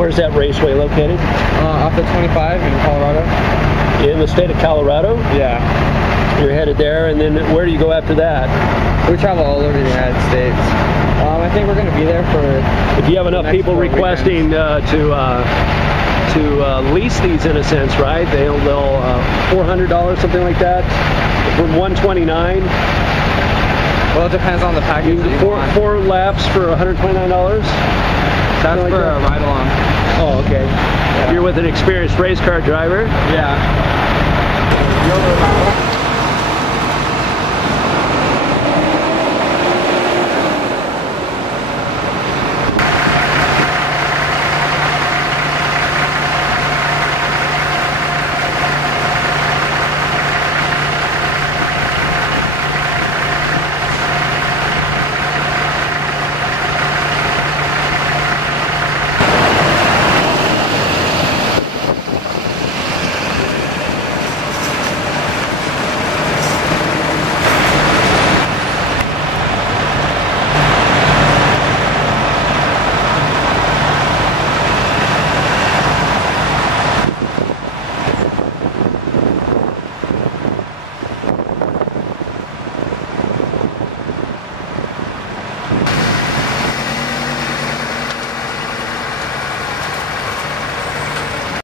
where's that raceway located? Off the 25 in Colorado. In the state of Colorado? Yeah. You're headed there, and then where do you go after that? We travel all over the United States. I think we're going to be there for... If you have enough people requesting to lease these, in a sense, right? They'll $400, something like that, from $129. Well, it depends on the package. Four laps for $129. That's like for a ride-along. Oh, okay. Yeah. You're with an experienced race car driver? Yeah.